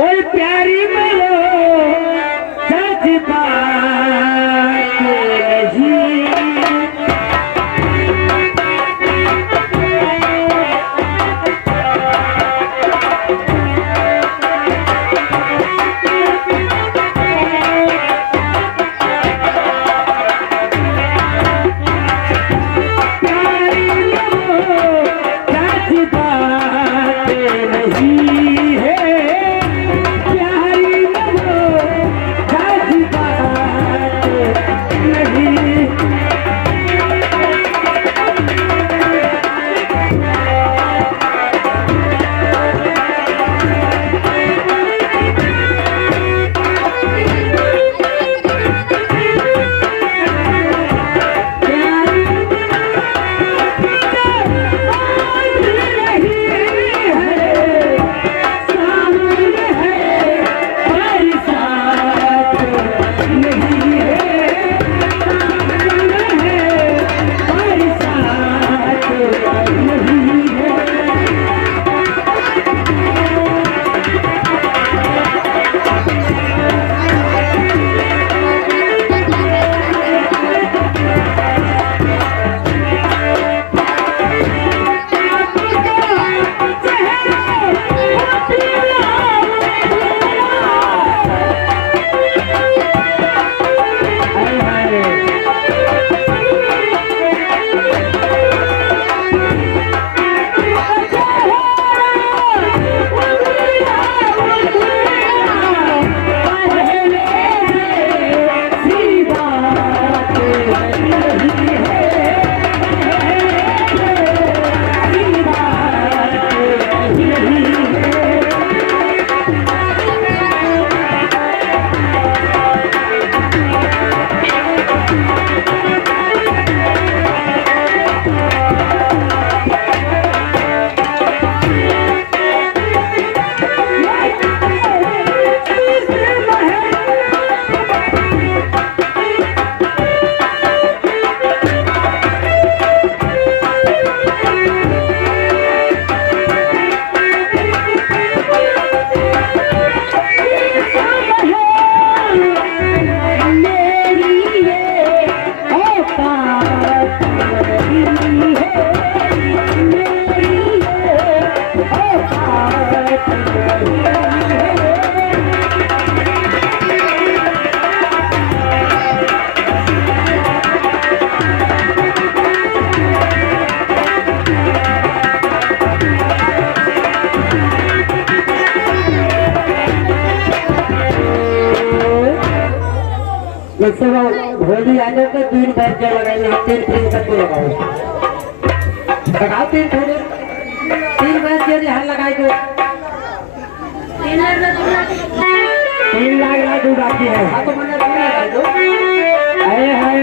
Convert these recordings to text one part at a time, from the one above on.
और प्यारी मरो जज्बात नहीं। होली आने के 3 बैच जो लगाएंगे हम 3 फ्री करके लगाओ लगाओ 3 थोड़े 3 बैच जो यहाँ लगाए दो 3 लाख दूध आती है। हाँ तो मैंने 3 लगाए दो अरे हाय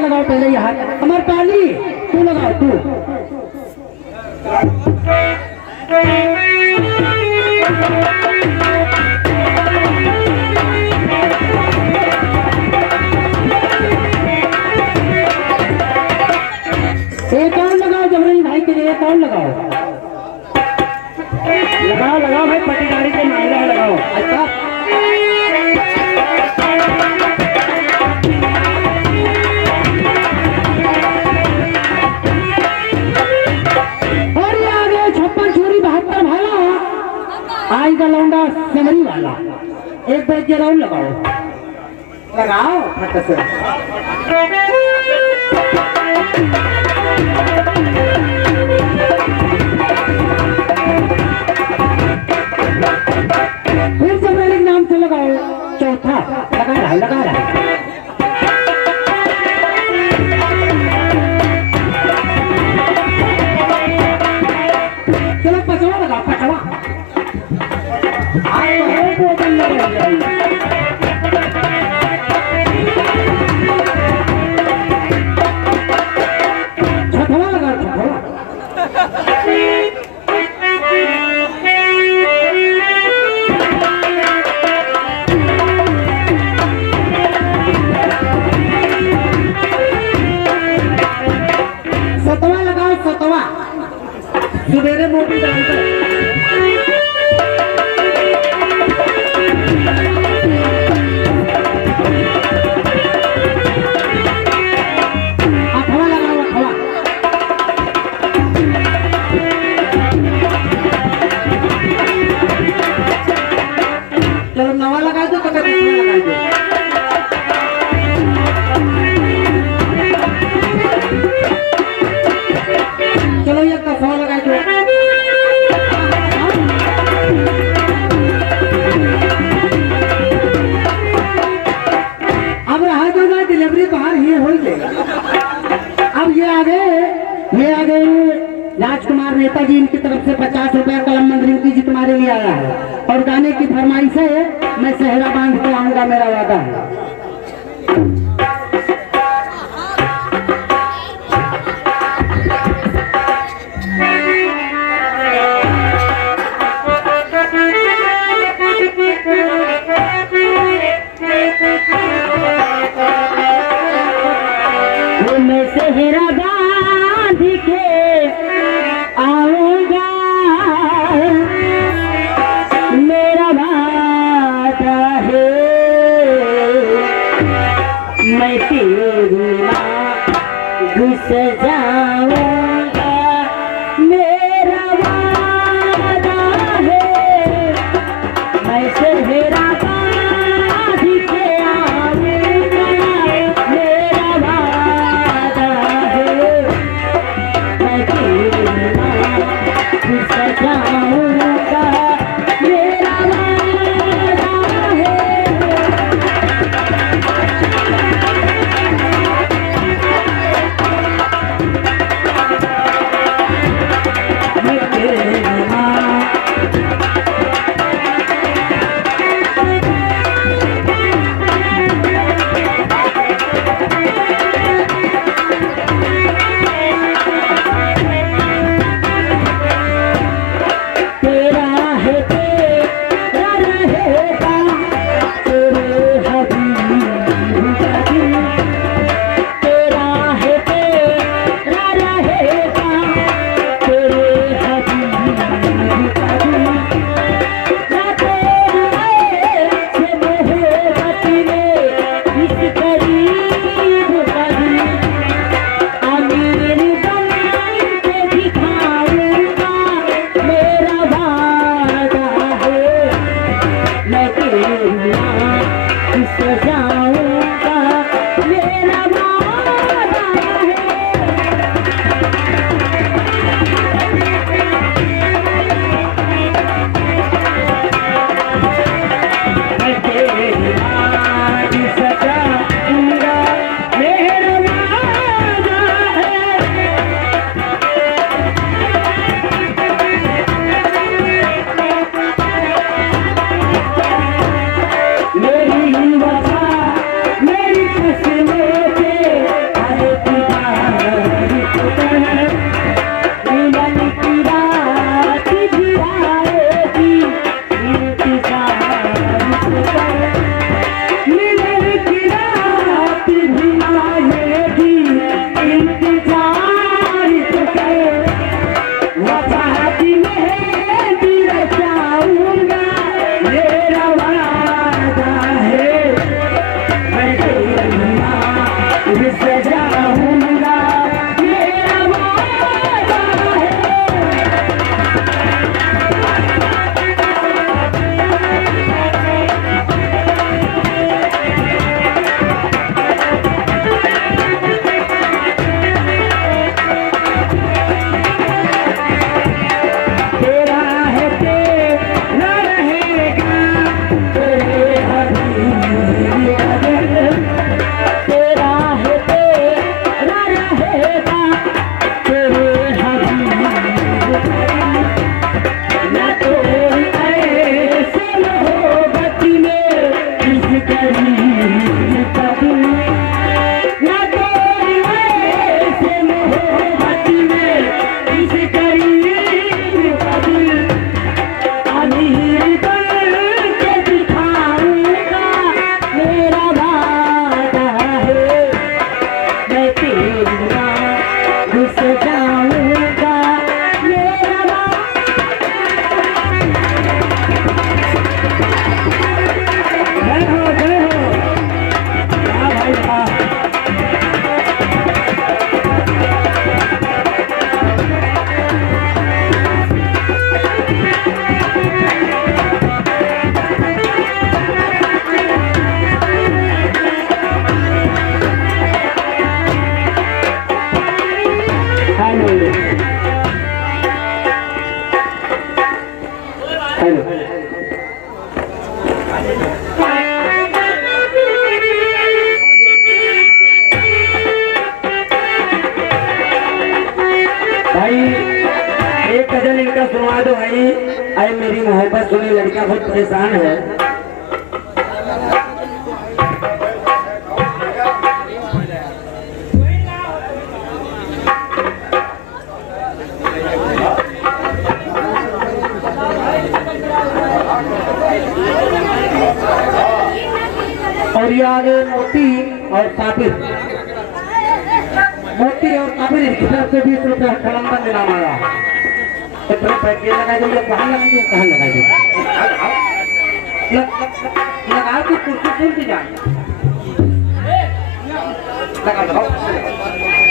लगाओ पहले यहाँ हमारे पाली तू लगाओ तू एक और लगाओ जबरन भाई के लिए एक और लगाओ लगाओ लगाओ भाई पटीदारी के मामला लगाओ। अच्छा आई का लौंडा समरी वाला एक बैच जरा लगाओ लगाओ फट से फिर समरी नाम से लगाओ चौथा लगा रहा चलो पचवा लगा पचवा बोतल में रह जाएगी। छठवा लगा छठवा। सतवा लगाओ सतवा। सवेरे मोटी डालकर अठवा लगाओ अठवा। चलो नवा लगा दो तो कभी लगा दो। चलो ये दसवा लगा दो। अब रहा जो ना डिलीवरी बाहर ही हो गई। अब ये आ गए राजकुमार नेताजी, इनकी तरफ से 50 रुपया कलम मंत्री जी तुम्हारे लिए आया है और गाने की फरमाइश है, मैं सेहरा बांध के आऊंगा, मेरा वादा है। मैं सेहरा बांध के आऊंगा, मेरा वादा भाई, अरे मेरी मोहब्बत सुनी, लड़का बहुत परेशान है। और ये आगे मोती और काबिर, मोती और काबिर की तरफ से 20 रुपया कलंदन इनाम आया। तो पैकेट लगा दीजिए, कहाँ लगाइए, कहाँ लगाइए, लगा के कुर्सी सुन जाए, लगा दो।